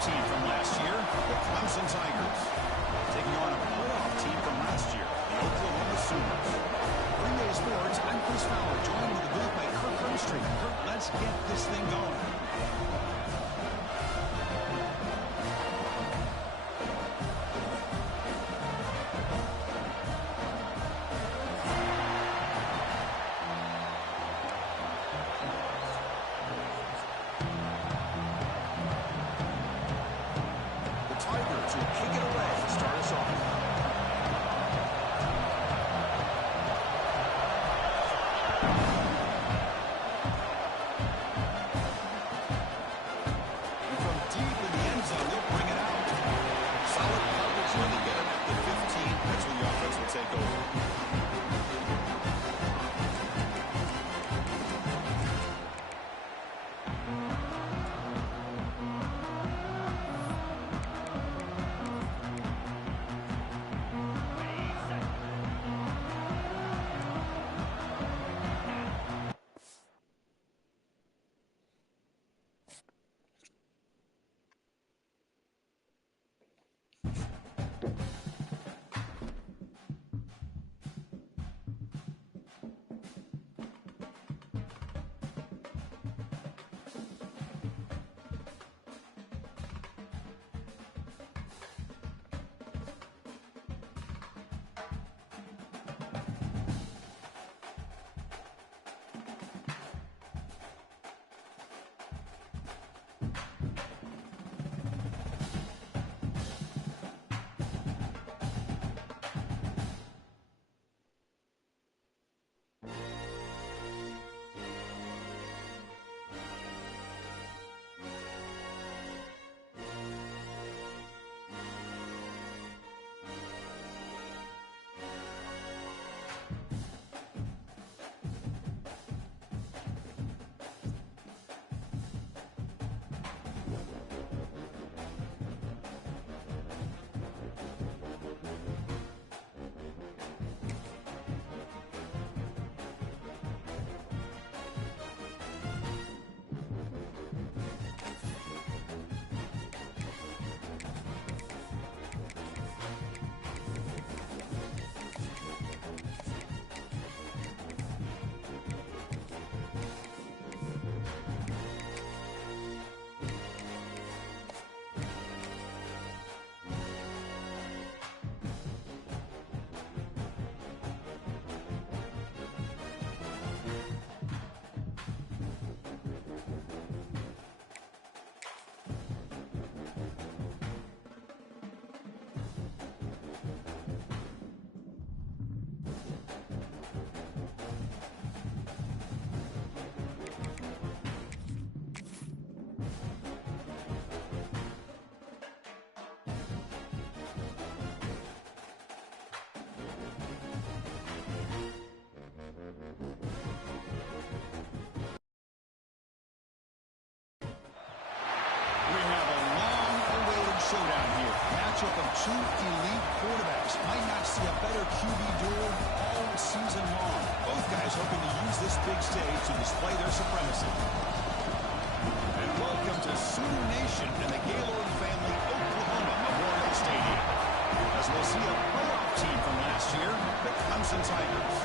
team from last year, the Clemson Tigers. Taking on a playoff team from last year, the Oklahoma Sooners. Green Bay Sports, I'm Chris Fowler, joined with the booth by Kirk Herbstreit. Kirk, let's get this thing going. Tigers will kick it away to start us off. And from deep in the end zone, they'll bring it out. Solid coverage when they get it at the 15. That's when the offense will take over. Showdown here. Matchup of two elite quarterbacks. Might not see a better QB duel all season long. Both guys hoping to use this big stage to display their supremacy. And welcome to Sooner Nation and the Gaylord family Oklahoma Memorial Stadium. As we'll see a playoff team from last year, the Clemson Tigers.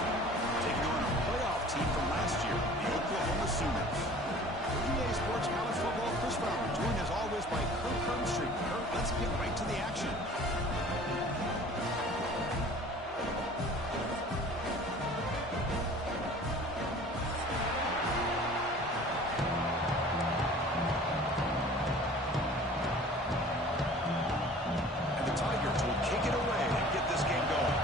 Taking on a playoff team from last year, the Oklahoma Sooners. EA Sports College Football, Chris Fowler, joined as always by Kirk Herbstreit. Kirk, let's get right to the action. And the Tigers will kick it away and get this game going.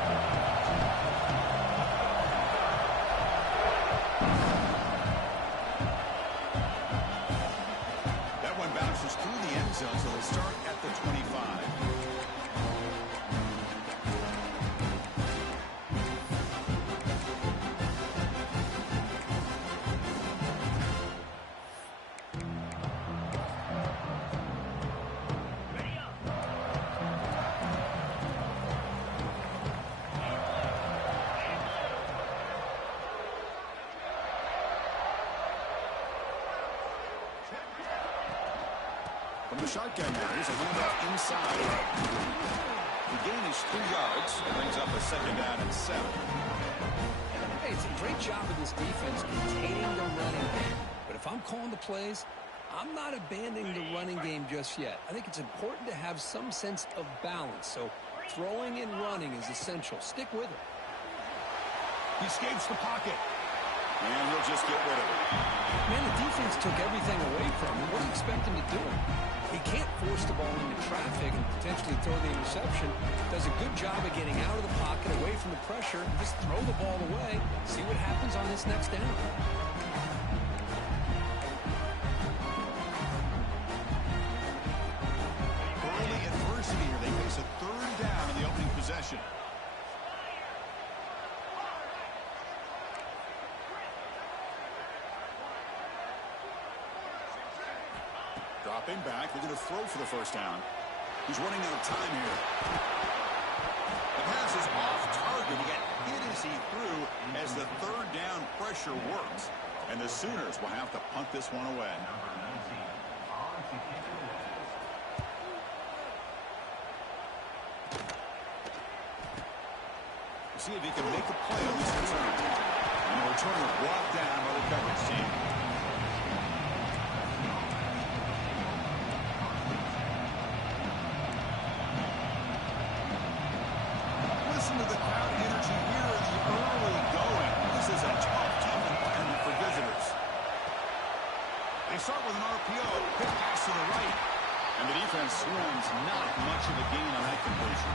From the shotgun now, here's a handoff inside. The gain is 3 yards. It brings up a 2nd down and 7. Hey, it's a great job of this defense containing the running game. But if I'm calling the plays, I'm not abandoning the running game just yet. I think it's important to have some sense of balance. So throwing and running is essential. Stick with it. He escapes the pocket. And he'll just get rid of it. Man, the defense took everything away from him. What do you expect him to do? He can't force the ball into traffic and potentially throw the interception. Does a good job of getting out of the pocket, away from the pressure, and just throw the ball away. See what happens on this next down. Early adversity here. They face a 3rd down in the opening possession. Dropping back, they're going to throw for the 1st down. He's running out of time here. The pass is off target. He got hit as he threw as the 3rd down pressure works. And the Sooners will have to punt this one away. See if he can make a play on this return. And the returner brought down by the coverage team. Listen to the crowd energy here in the early going. This is a tough environment for visitors. They start with an RPO. Quick pass to the right. And the defense swarms not much of a gain on that completion.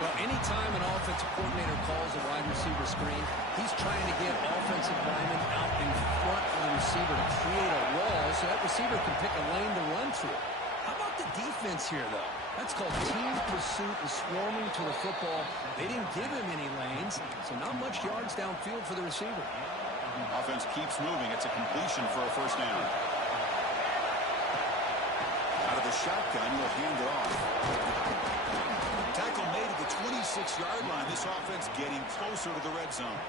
Well, anytime an offensive coordinator calls a wide receiver screen, he's trying to get offensive linemen out in front of the receiver to create a wall so that receiver can pick a lane to run through. How about the defense here, though? That's called team pursuit and swarming to the football. They didn't give him any lanes, so not much yards downfield for the receiver. Offense keeps moving. It's a completion for a 1st down. Out of the shotgun, he'll hand it off. Tackle made at the 26-yard line. This offense getting closer to the red zone.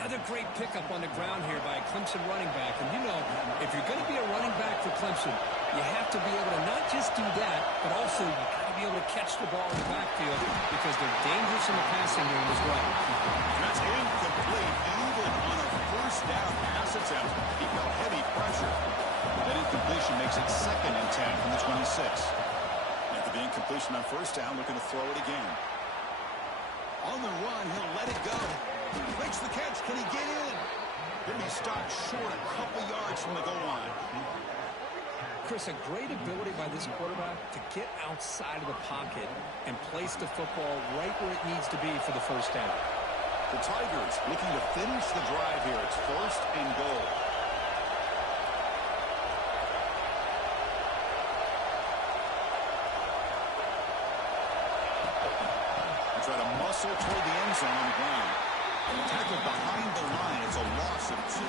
Another great pickup on the ground here by a Clemson running back. And you know, if you're going to be a running back for Clemson, you have to be able to not just do that, but also you got to be able to catch the ball in the backfield because they're dangerous in the passing game as well. That's incomplete. Even on a 1st down pass attempt, he felt heavy pressure. That incompletion makes it 2nd and 10 from the 26. After the incompletion on 1st down, looking to throw it again. On the run, he'll let it go. Makes the catch. Can he get in? He'll be stopped short a couple yards from the goal line. Chris, a great ability by this quarterback to get outside of the pocket and place the football right where it needs to be for the 1st down. The Tigers looking to finish the drive here. It's 1st and goal. Try to muscle toward the end zone on the ground. Tackled behind the line. It's a loss of 2.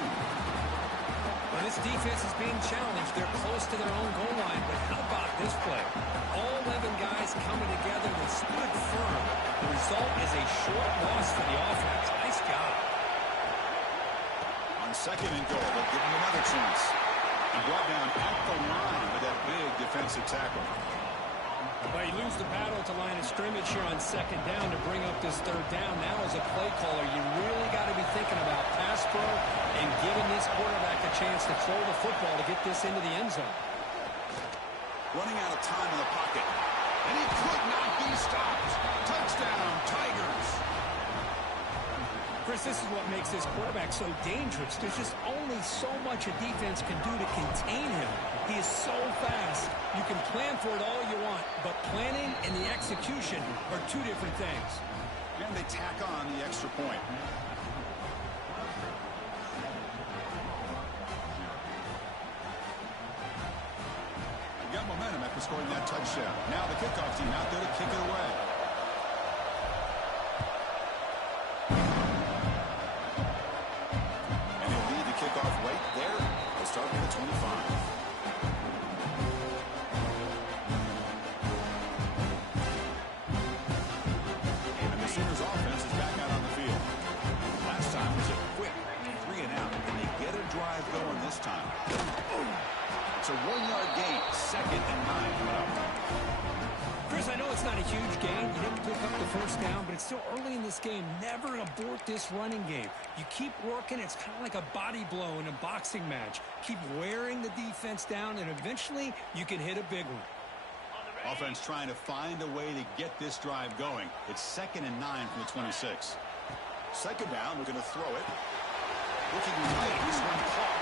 When this defense is being challenged, they're close to their own goal line. But how about this play? All 11 guys coming together. They stood firm. The result is a short loss for the offense. Nice job. On 2nd and goal, they'll give him another chance. He brought down at the line with that big defensive tackle. Well, you lose the battle to line of scrimmage here on 2nd down to bring up this 3rd down. Now, as a play caller, you really got to be thinking about pass pro and giving this quarterback a chance to throw the football to get this into the end zone. Running out of time in the pocket. And he could not be stopped. Touchdown, Tigers. Chris, this is what makes this quarterback so dangerous. There's just only so much a defense can do to contain him. He is so fast. You can plan for it all you want, but planning and the execution are 2 different things. And they tack on the extra point. They got momentum after scoring that touchdown. Now the kickoff team out there to kick it away. And he'll lead the kickoff right there. They'll start with the 25. Sooners offense is back out on the field. Last time was a quick 3 and out, and they get a drive going this time. It's a 1-yard gain. not a huge gain. You didn't pick up the first down, but it's still early in this game. Never abort this running game. You keep working. It's kind of like a body blow in a boxing match. Keep wearing the defense down, and eventually you can hit a big one. Offense trying to find a way to get this drive going. It's 2nd and 9 from the 26. Second down, we're going to throw it. Looking right, this one caught.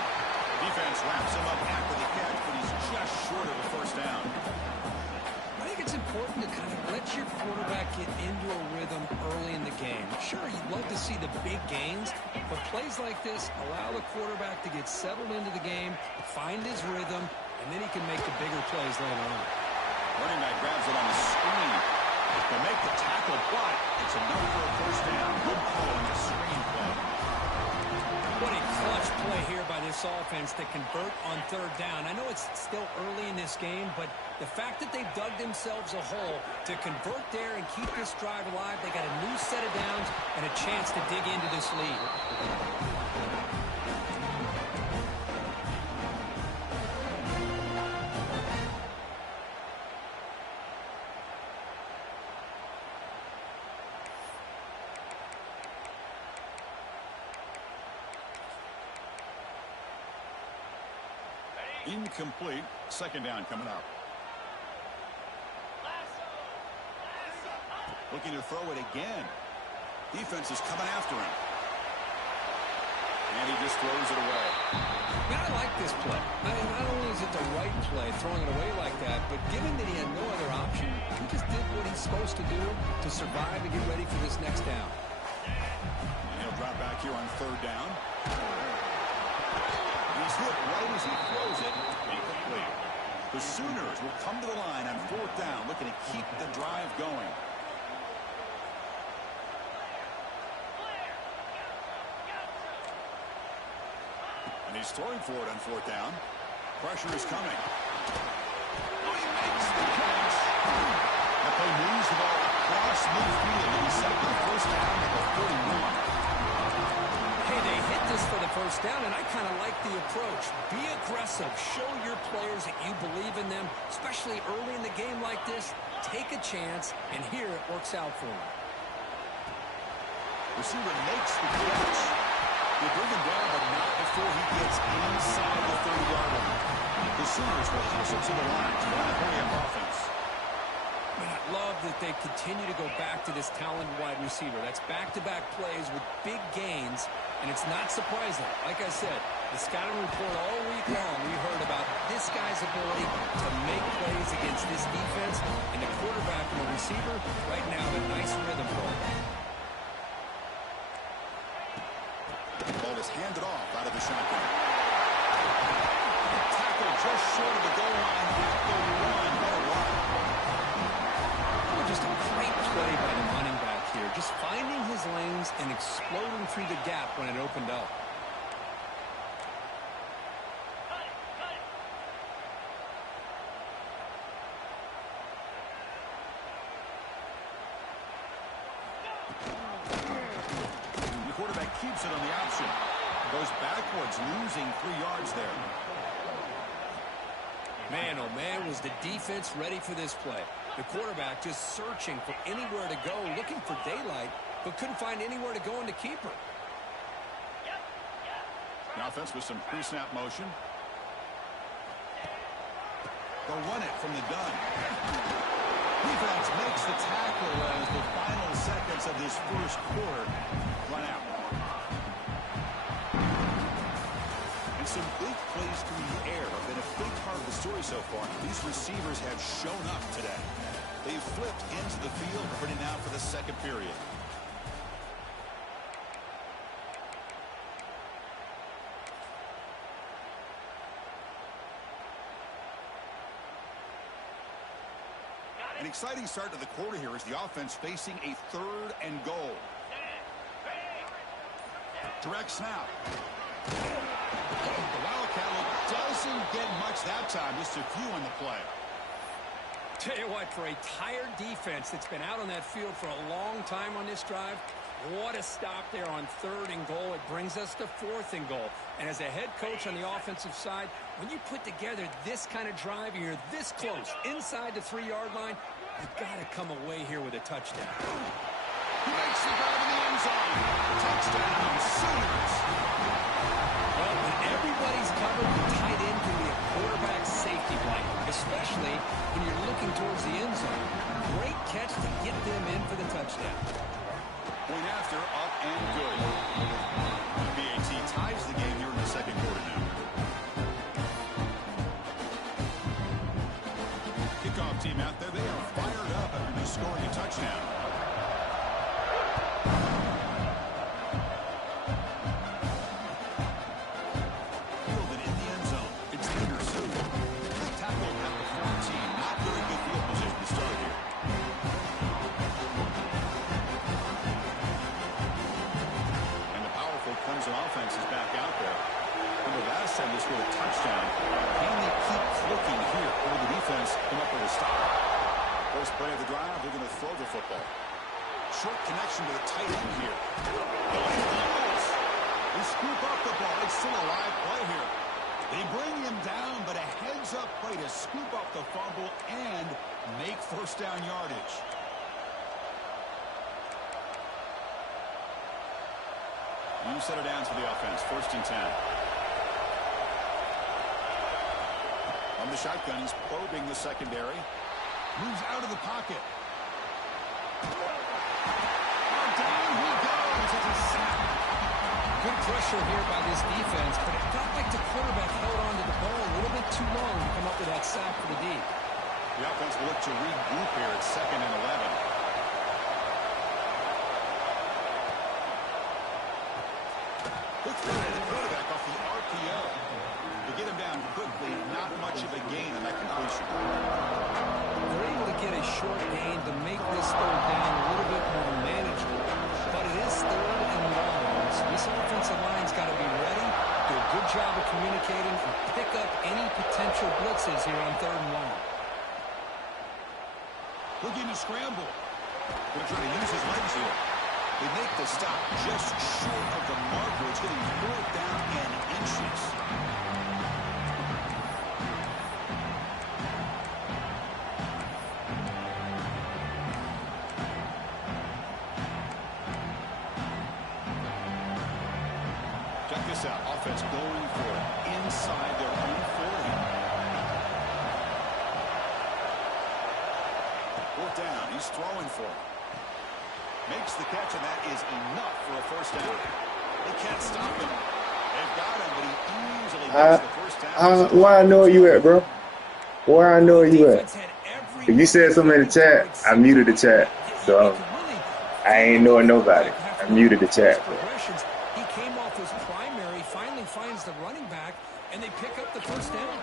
Defense wraps him up after the catch, but he's just short of the first down. I think it's important to kind of let your quarterback get into a rhythm early in the game. Sure, you'd love to see the big gains, but plays like this allow the quarterback to get settled into the game, find his rhythm, and then he can make the bigger plays later on. Running back grabs it on the screen. To make the tackle, but it's enough for a first down. Good call on the screen play. What a clutch play here by this offense to convert on third down. I know it's still early in this game, but the fact that they've dug themselves a hole to convert there and keep this drive alive, they got a new set of downs and a chance to dig into this lead. Incomplete. Second down coming up. Looking to throw it again. Defense is coming after him. And he just throws it away. Man, I like this play. I mean, not only is it the right play, throwing it away like that, but given that he had no other option, he just did what he's supposed to do to survive and get ready for this next down. And he'll drop back here on third down. He's hit right as he throws it. Incomplete. The Sooners will come to the line on fourth down, looking to keep the drive going. And he's throwing for it on fourth down. Pressure is coming. Oh, he makes the catch. That play moves the ball across midfield, and he's set for the first down at the 41. Hey, they hit this for the first down, and I kind of like the approach. Be aggressive. Show your players that you believe in them, especially early in the game like this. Take a chance, and here it works out for him. Receiver makes the catch. They bring him down, but not before he gets inside the 30-yard line. The Sooners will hustle to the line to run a hurry-up offense. Man, I love that they continue to go back to this talented wide receiver. That's back-to-back plays with big gains, and it's not surprising. Like I said, the scouting report all week long, we heard about this guy's ability to make plays against this defense, and the quarterback and the receiver right now have a nice rhythm going. Ball is handed off out of the shotgun. Tackle just short of the goal line at the 1. What a run. Well, just a great play by the running back here. Just finding his lanes and exploding through the gap when it opened up. Keeps it on the option. Goes backwards, losing 3 yards there. Man, oh man, was the defense ready for this play. The quarterback just searching for anywhere to go, looking for daylight, but couldn't find anywhere to go in the keeper. The offense with some pre-snap motion. They'll run it from the gun. Defense makes the tackle as the final seconds of this first quarter run out. And some big plays through the air have been a big part of the story so far. These receivers have shown up today. They've flipped into the field, ready now for the second period. An exciting start to the quarter here as the offense facing a 3rd and goal. Direct snap. The Wildcat doesn't get much that time, just a few on the play. Tell you what, for a tired defense that's been out on that field for a long time on this drive, what a stop there on 3rd and goal. It brings us to 4th and goal. And as a head coach on the offensive side, when you put together this kind of drive, you're this close inside the 3-yard line, You've got to come away here with a touchdown. He makes the grab in the end zone. Touchdown, Sooners. Well, when everybody's covered, the tight end can be a quarterback safety blanket, especially when you're looking towards the end zone. Great catch to get them in for the touchdown. Point after, up and good. BAT ties the game here in the second quarter now. Kickoff team out there, they are fired up after just scoring a touchdown. Fielded in the end zone. It's Anderson. Tackled at the 14. Not very good field position to start here. And the powerful Clemson offense is back out there. Remember last time they scored a touchdown. Can they keep clicking here? Or the defense come up with a stop? First play of the drive, they're going to throw the football. Short connection to the tight end here. They scoop up the ball. It's still a live play here. They bring him down, but a heads-up play to scoop up the fumble and make first down yardage. You set it down for the offense. 1st and 10. On the shotgun, he's probing the secondary. Moves out of the pocket. Down he goes. It's a sack. Good pressure here by this defense, but it felt like the quarterback held on to the ball a little bit too long to come up with that sack for the D. The offense will look to regroup here at 2nd and 11. Quick throw to the quarterback off the RPO. To get him down quickly, not much of a gain on that completion. They're able to get a short gain to make this third down a little bit more manageable, but it is 3rd and long. So this offensive line's got to be ready, do a good job of communicating, and pick up any potential blitzes here on 3rd and long. Looking to scramble. Going to try to use his legs here. They make the stop just short of the marker. It's getting 4th down and inches. Check this out. Offense going for it inside their own 40. 4th down. He's throwing for it. Makes the catch, and that is enough for a 1st down. They can't stop him. They've got him, but he easily makes the 1st down. Where I know you at, bro? Where I know you at? If you said something in the chat, I muted the chat. So I ain't knowing nobody. I muted the chat, bro. He came off his primary, finally finds the running back, and they pick up the 1st down.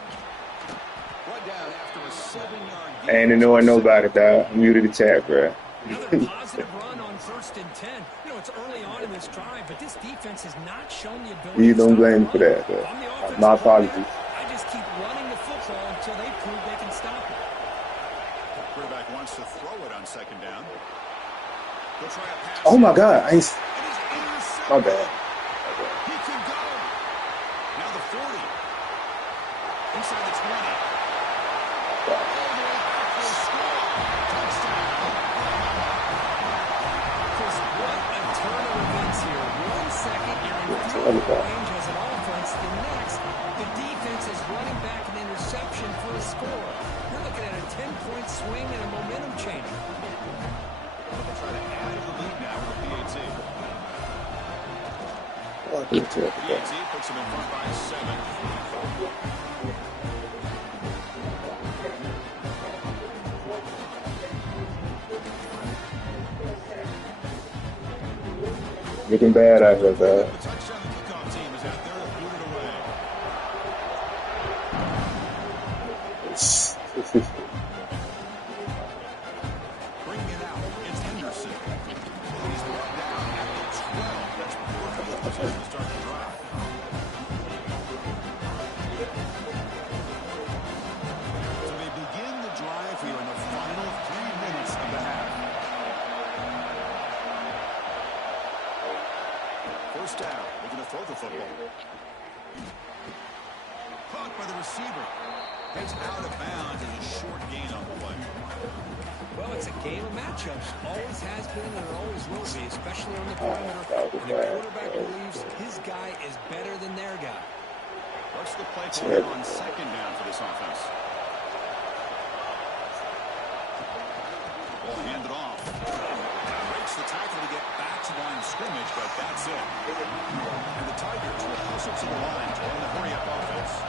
Right down after a 7-yard I ain't knowing nobody, dog. I muted the chat, bro. Another positive run on 1st and 10. You know, it's early on in this drive, but this defense has not shown the ability You to don't stop blame me the for run. that, bro. On the offensive My apologies. line, I just keep running the football until they prove they can stop it. Quarterback wants to throw it on 2nd down. He'll try a pass. Oh my God, It is intercepted. my bad. He can go. Now the 40. Inside the 20. All the way back for a score. Touchdown. Chris, what a turn of events here. 1 second, you're in Yeah, field goal so range as an offense. The next, the defense is running back an interception for a score. You're looking at a 10-point swing and a momentum change. They'll try to add to the lead now with BAT. BAT puts him in front by 7. Looking bad out here, dog. The touchdown, the kickoff team is out there to put it away. Bringing it out. It's Henderson. He's brought down at the 12. That's perfect position to start the drive. So they begin the drive here in the final 3 minutes of the half. 1st down. They're going to throw the football. Caught by the receiver. It's out of bounds and a short gain on the play. Well, it's a game of matchups. Always has been and it always will be, especially on the perimeter. And the quarterback believes his guy is better than their guy. What's the play call on second down for this offense? Ball handed off. Breaks the tackle to get back to the line of scrimmage, but that's it. And the Tigers will hustle to the line to run the hurry-up offense.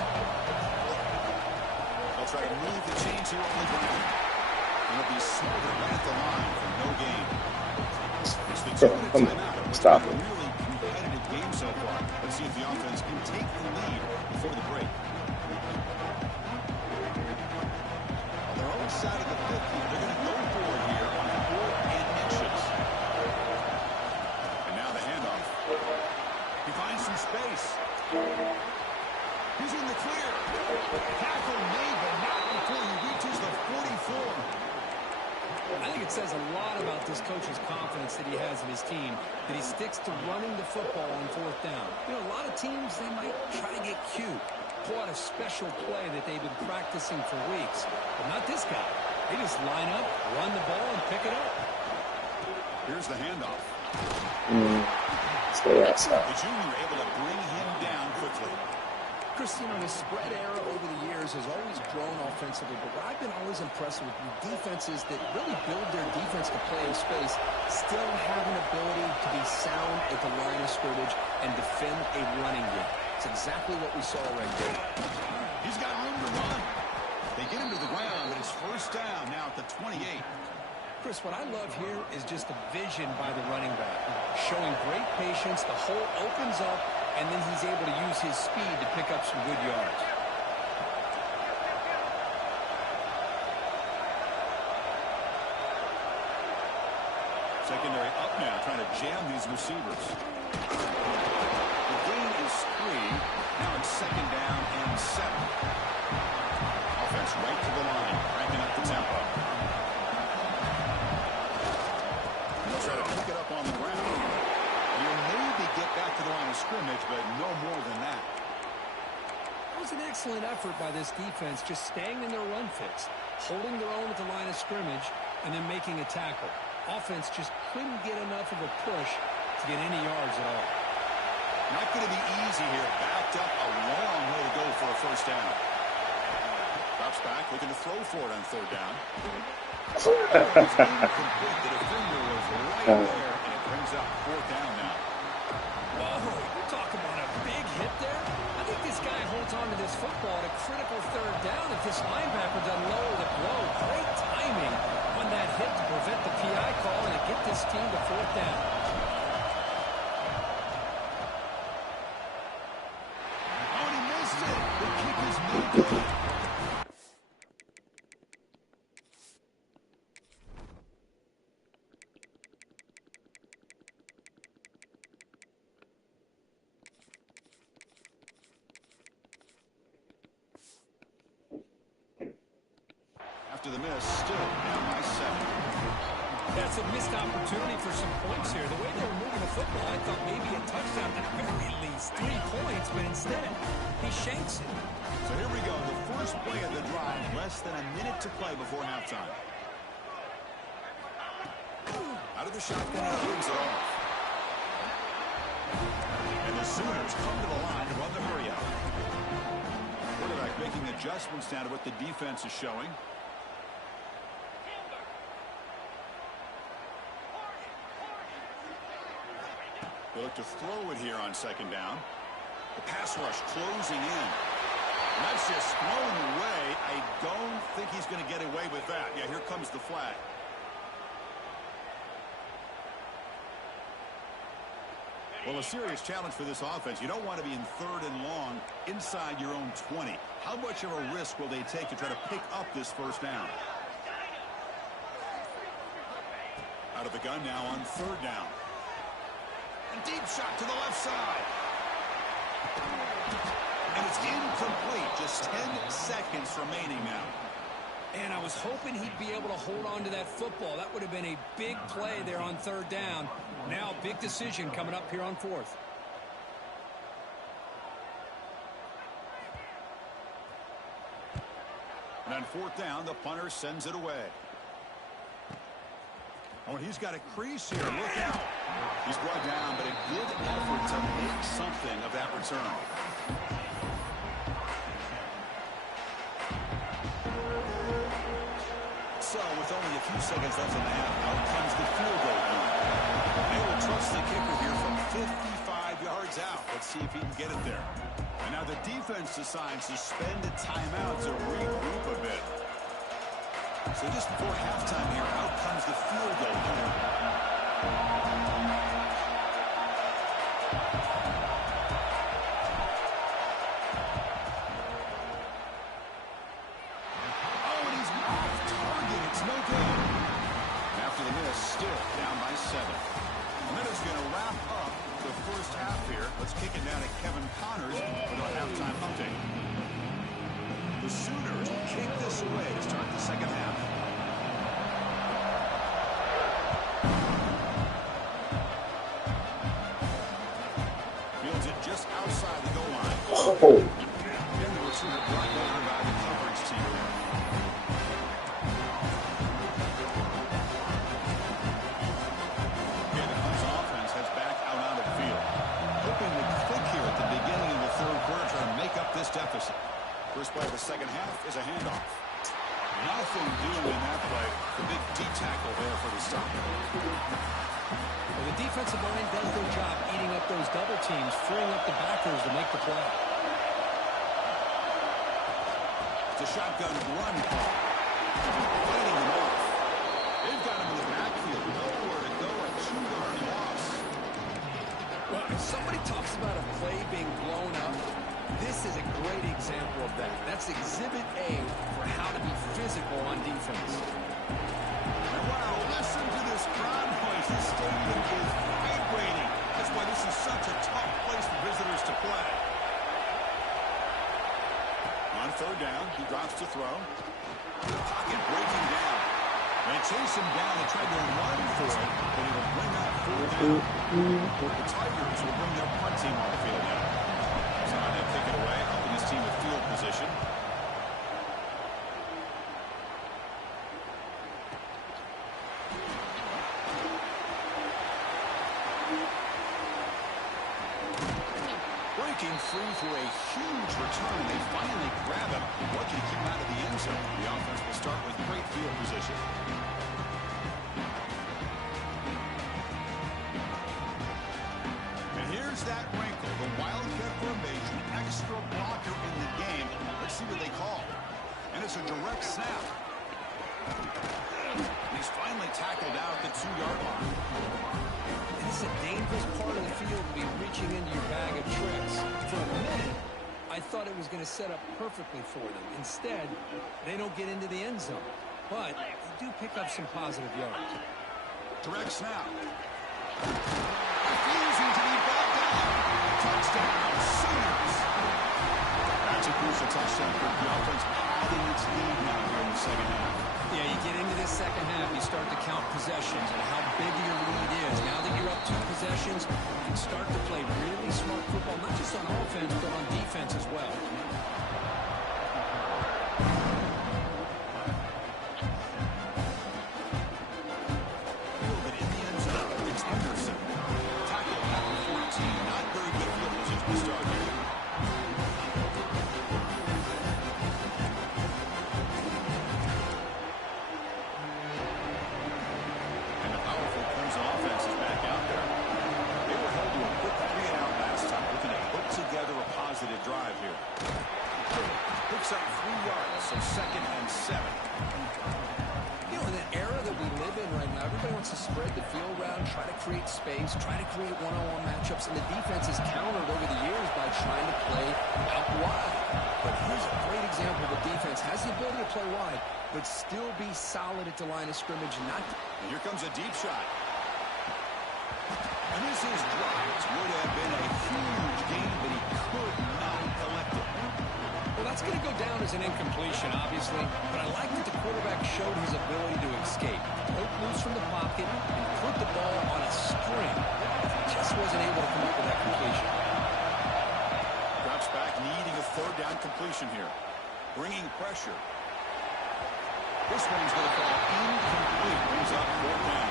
They'll try to move the chains here on the ground. And it'll be smothered right at the line for no gain. It's the 2-minute timeout. Stop it. Really competitive game so far. Let's see if the offense can take the lead before the break. On their own side of the 50, they're going to go for it here on 4 inches. And now the handoff. He finds some space. He's in the clear. Tackle made, but not before he reaches the 44. I think it says a lot about this coach's confidence that he has in his team, that he sticks to running the football on 4th down. You know, a lot of teams, they might try to get cute, pull out a special play that they've been practicing for weeks. But not this guy. They just line up, run the ball, and pick it up. Here's the handoff. Stay outside. The junior able to bring him down quickly. Chris, you know, the spread era over the years has always grown offensively, but what I've been always impressed with defenses that really build their defense to play in space still have an ability to be sound at the line of scrimmage and defend a running game. It's exactly what we saw right there. He's got room to run. They get him to the ground, but it's first down now at the 28. Chris, what I love here is just the vision by the running back. Showing great patience, the hole opens up, and then he's able to use his speed to pick up some good yards. Secondary up now, trying to jam these receivers. The gain is 3. Now it's second down and 7. Offense right to the line, cranking up the tempo. They'll try to pick it up on the ground. You maybe get back to the line of scrimmage, but no more than that. It was an excellent effort by this defense, just staying in their run fix, holding their own at the line of scrimmage, and then making a tackle. Offense just couldn't get enough of a push to get any yards at all. Not going to be easy here. Backed up a long way to go for a first down. Drops back, looking to throw for it on 3rd down. The defender was right there, and it brings up 4th down now. Whoa, you're talking about a big hit there? I think this guy holds on to this football at a critical 3rd down if this linebacker doesn't lower the blow. Great timing on that hit to prevent the PI call and to get this team to 4th down. Oh, and he missed it. The kick is made good. After the miss, still down by 7. That's a missed opportunity for some points here. The way they were moving the football, I thought maybe a touchdown at the very least. 3 points, but instead, he shanks it. So here we go, the first play of the drive, less than a minute to play before halftime. Out of the shotgun, he brings it off. And the Sooners come to the line to run the hurry-up. Quarterback making adjustments now to what the defense is showing. They look to throw it here on 2nd down. The pass rush closing in. And that's just thrown away. I don't think he's going to get away with that. Yeah, here comes the flag. Well, a serious challenge for this offense. You don't want to be in 3rd and long inside your own 20. How much of a risk will they take to try to pick up this first down? Out of the gun now on 3rd down. A deep shot to the left side. And it's incomplete. Just 10 seconds remaining now. And I was hoping he'd be able to hold on to that football. That would have been a big play there on 3rd down. Now big decision coming up here on 4th. And on fourth down, the punter sends it away. Oh, and he's got a crease here. Look out. He's brought down, but a good effort to make something of that return. So, with only a few seconds left in the half, out comes the field goal unit. They will trust the kicker here from 55 yards out. Let's see if he can get it there. And now the defense decides to spend a timeout to regroup a bit. So just before halftime here, out comes the field goal unit. Oh, and he's off target. It's no good. After the miss, still down by 7. And that is going to wrap up the first half here. Let's kick it down to Kevin Connors with our halftime update. The Sooners kick this away to start the second half. Fields it just outside the goal line. Oh. And the receiver brought down by the coverage team. Okay, the Huns offense heads back out onto the field. Hoping to click here at the beginning of the third quarter, trying to make up this deficit. First play of the second half is a handoff. Nothing doing in that play. The big D tackle there for the stop. Well, the defensive line does their job eating up those double teams, freeing up the backers to make the play. It's a shotgun run call. Fighting them off. They've got him in the backfield. Nowhere to go. A 2-yard loss. Well, if somebody talks about a play being blown up, this is a great example of that. That's Exhibit A for how to be physical on defense. Wow, listen to this crowd noise. This stadium is vibrating. That's why this is such a tough place for visitors to play. On third down, he drops to throw. Pocket breaking down. They chase him down. They tried to run for it, but he will bring up fourth down. The Tigers will bring their punt team on the field now. So now they'll kick it away, helping his team with field position. Breaking free for a huge return. They finally grab him. Lucky to keep him out of the end zone. The offense will start with great field position. And here's that wrinkle. The Wildcat formation, extra blocker in the game. Let's see what they call. And it's a direct snap. He's finally tackled out at the 2-yard line. It's a dangerous part of the field to be reaching into your bag of tricks. For a minute, I thought it was going to set up perfectly for them. Instead, they don't get into the end zone. But they do pick up some positive yards. Direct snap. Refusing to be brought down. Touchdown, Sooners. That's a crucial touchdown for the offense, adding its lead now here in the second half. Yeah, you get into this second half, you start to count possessions and how big your lead is. Now that you're up 2 possessions, you can start to play really smart football, not just on offense, but on defense as well. Fielded in the end zone. It's Henderson. Tackle number 14. Not very good field position to start here. Drive here. Picks up 3 yards, so 2nd and 7. You know, in the era that we live in right now, everybody wants to spread the field around, try to create space, try to create one-on-one matchups, and the defense has countered over the years by trying to play out wide. But here's a great example of a defense has the ability to play wide, but still be solid at the line of scrimmage. And here comes a deep shot. And this is dropped. Would have been a huge gain, but he could not collect it. Well, that's going to go down as an incompletion, obviously, but I like that the quarterback showed his ability to escape. Broke loose from the pocket and put the ball on a string. He just wasn't able to come up with that completion. Drops back, needing a 3rd down completion here. Bringing pressure. This one's going to fall incomplete. Brings up 4th down.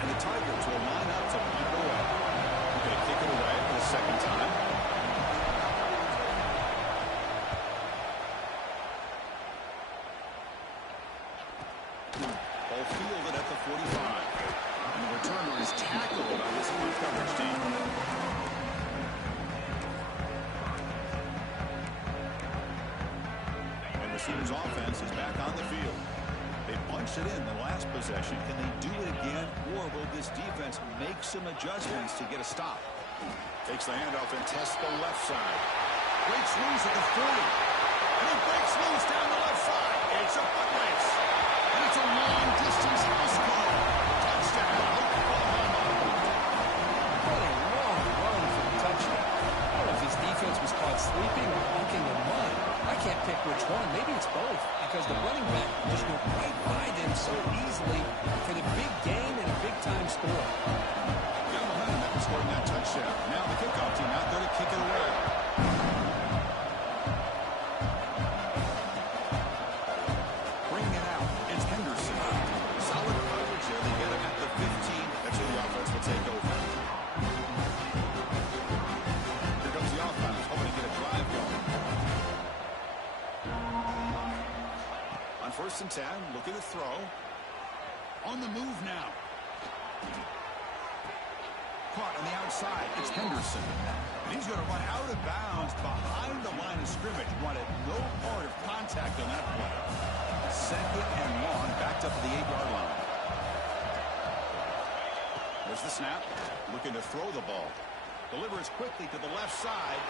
And the Tigers will line up to punt it away. They kick it away for the 2nd time. Ball fielded at the 45. And the returner is tackled by this punt coverage team. And the Sooners offense is back on the field. They punched it in the last possession. Can they do it again, or will this defense make some adjustments to get a stop? Takes the handoff and tests the left side. Breaks loose at the 40. And he breaks loose down the left side. It's a foot race. And it's a long-distance house call. Touchdown, Oklahoma. What a long run for the touchdown. I don't know if his defense was caught sleeping or walking in mud. I can't pick which one. Maybe it's both, because the running back just went right by them so easily for the big gain and a big-time score. Got behind that and scoring that touchdown. Now the kickoff team out there to kick it away. Bringing it out, it's Henderson. Solid coverage there. They get him at the 15. That's where the offense will take over. Here comes the offense, hoping to get a drive going. On 1st and 10, looking to throw. On the move now. Caught on the outside. It's Henderson. And he's going to run out of bounds behind the line of scrimmage. Wanted no part of contact on that play. 2nd and 1, backed up to the 8-yard line. There's the snap. Looking to throw the ball. Delivers quickly to the left side.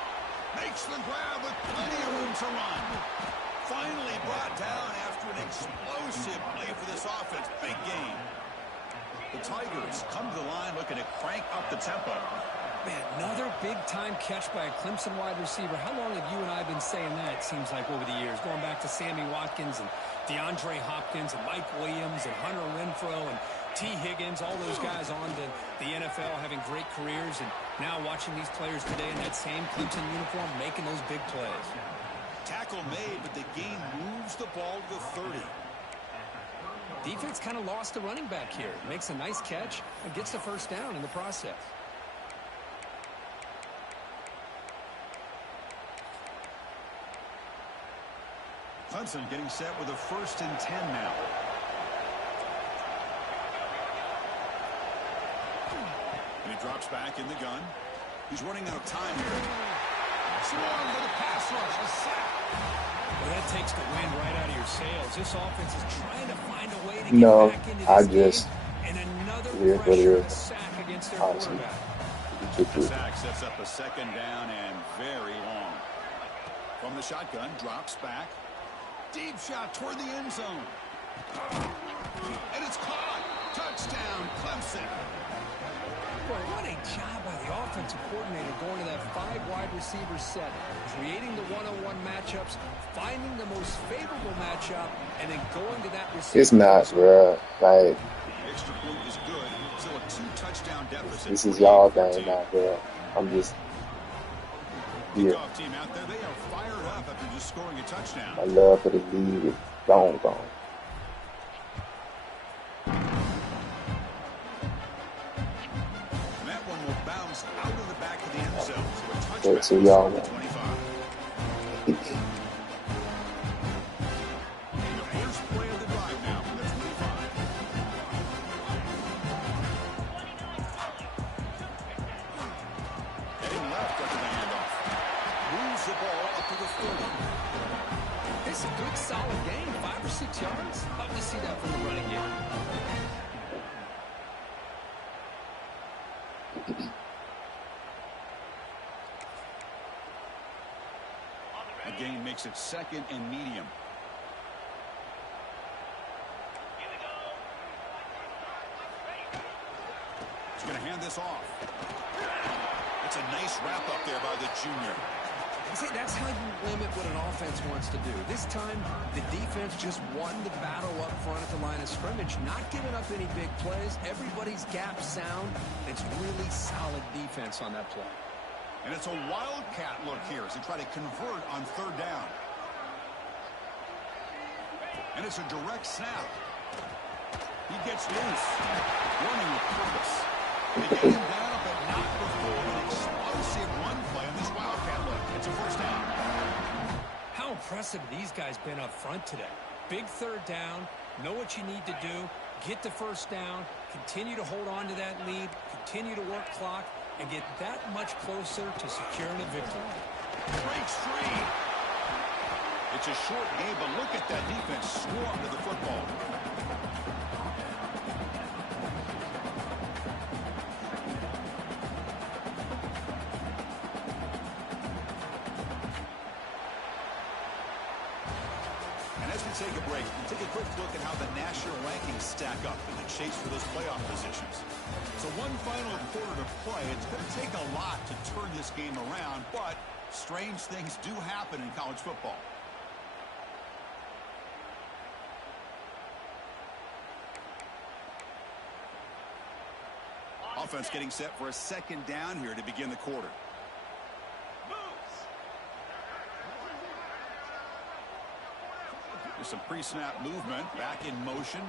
Makes the grab with plenty of room to run. Finally brought down after an explosive play for this offense. Big game. The Tigers come to the line looking to crank up the tempo. Man, another big-time catch by a Clemson wide receiver. How long have you and I been saying that, it seems like, over the years? Going back to Sammy Watkins and DeAndre Hopkins and Mike Williams and Hunter Renfrow and T. Higgins, all those guys on to the NFL having great careers. And now watching these players today in that same Clemson uniform making those big plays. Tackle made, but the game moves the ball to the 30. Defense kind of lost the running back here. Makes a nice catch and gets the 1st down in the process. Clemson getting set with a 1st and 10 now. And he drops back in the gun. He's running out of time here. Swarm with a pass rush, a sack. Well, that takes the wind right out of your sails. This offense is trying to find a way to get back into this game. And another pressure sack against their quarterback. The sack sets up a 2nd down and very long. From the shotgun, drops back. Deep shot toward the end zone. And it's caught. Touchdown, Clemson. Boy, what a job by the offensive coordinator going to that 5-wide receiver set, creating the one-on-one matchups, finding the most favorable matchup, and then going to that receiver. It's not, bro. Like, extra point is good. Still a 2-touchdown deficit. This is y'all thing now, bro. I'm just here. Kickoff team out there, they are fired up after just scoring a touchdown. My love for the league is gone. Out of the back of the end zone. So a touchback so y'all the 25. The first play of the drive now from the 25. Heading left after the handoff. Moves the ball up to the 30. It's a good, solid game. 5 or 6 yards. Love to see that from the running game. The gain makes it 2nd and medium. He's going to hand this off. It's a nice wrap up there by the junior. See, that's how you limit what an offense wants to do. This time, the defense just won the battle up front at the line of scrimmage, not giving up any big plays. Everybody's gap sound. It's really solid defense on that play. And it's a wildcat look here as they try to convert on 3rd down. And it's a direct snap. He gets loose. Running with purpose. They get him down, but not before an explosive run play on this Wildcat look. It's a first down. How impressive these guys been up front today. Big third down. Know what you need to do. Get the first down. Continue to hold on to that lead. Continue to work clock. And get that much closer to securing a victory. Breaks free. It's a short game, but look at that defense swarm to the football. And as we take a break, we take a quick look at how the national rankings stack up in the chase for those playoff positions. So one final quarter to play. It's going to take a lot to turn this game around, but strange things do happen in college football. Offense getting set for a second down here to begin the quarter. There's some pre-snap movement. Back in motion.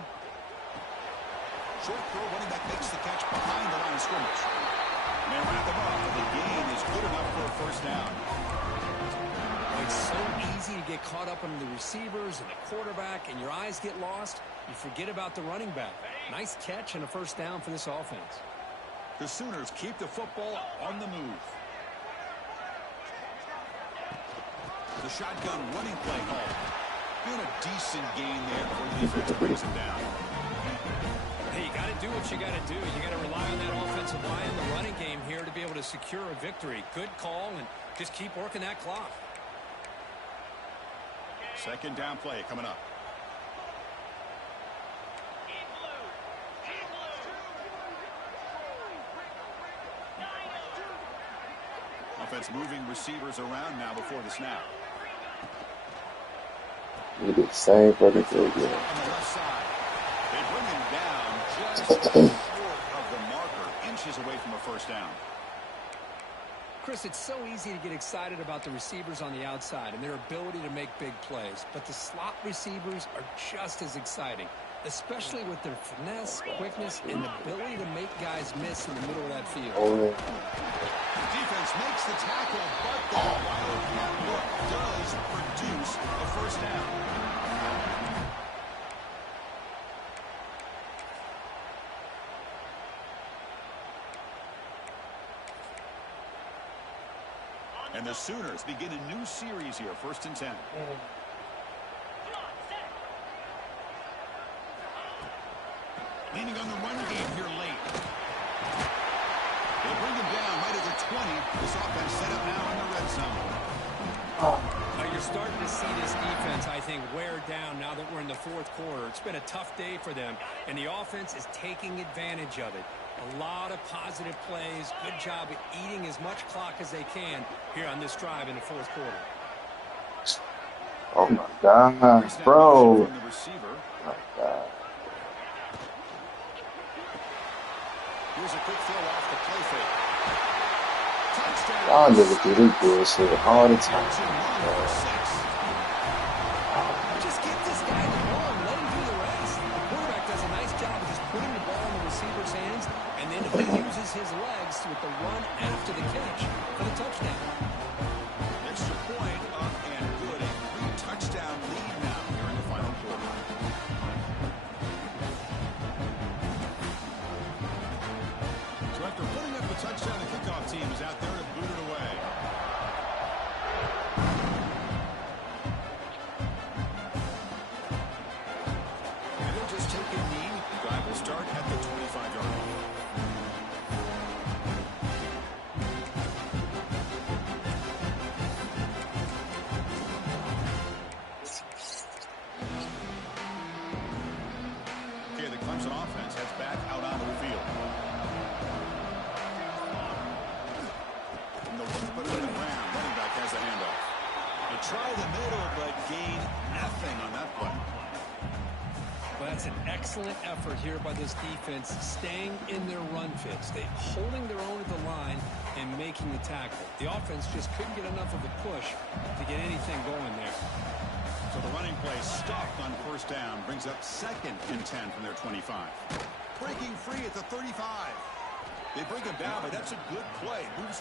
Short throw, running back makes the catch behind the line of scrimmage. And they wrap him up, and the gain is good enough for a first down. It's so easy to get caught up on the receivers and the quarterback, and your eyes get lost. You forget about the running back. Nice catch and a first down for this offense. The Sooners keep the football on the move. The shotgun running play call. Doing a decent gain there before the defense brings him down. Hey, you got to do what you got to do. You got to rely on that offensive line, the running game here to be able to secure a victory. Good call, and just keep working that clock. Second down play coming up. Offense moving receivers around now before the snap. We did the same fucking thing again. On the left side, they bring him down just short of the marker, inches away from a first down. Chris, it's so easy to get excited about the receivers on the outside and their ability to make big plays, but the slot receivers are just as exciting, especially with their finesse, quickness, and the ability to make guys miss in the middle of that field. Defense makes the tackle, but the Wildcat look does produce a first down. And the Sooners begin a new series here, 1st and 10. Leaning on the run game here late. They bring him down right at the 20. This offense set up now in the red zone. You're starting to see this defense, I think, wear down now that we're in the 4th quarter. It's been a tough day for them, and the offense is taking advantage of it. A lot of positive plays. Good job at eating as much clock as they can here on this drive in the 4th quarter. Oh, my God, bro. Oh, my God. Here's a quick throw off the play fake. Touchdown. Y'all niggas do this bullshit all the time. Just get this guy the ball and let him do the rest. The quarterback does a nice job of just putting the ball in the receiver's hands, and then he uses his legs with the run after the catch for the touchdown. Extra point up and good. A 3-touchdown lead now here in the final quarter. So after putting up a touchdown, the kickoff team is out there to boot it away. And they'll just take a knee. The drive will start at the 25-yard line. Okay, the Clemson offense heads back out onto the field. And they'll put it on the ground. Running back has a handoff. They try the middle, but gain nothing on that play. Well, that's an excellent effort here by this defense, staying in their run fits. They're holding their own at the line and making the tackle. The offense just couldn't get enough of a push to get anything going there. So the running play stuffed on first down. Brings up 2nd and 10 from their 25. Breaking free at the 35. They bring him down, but that's a good play. Moves the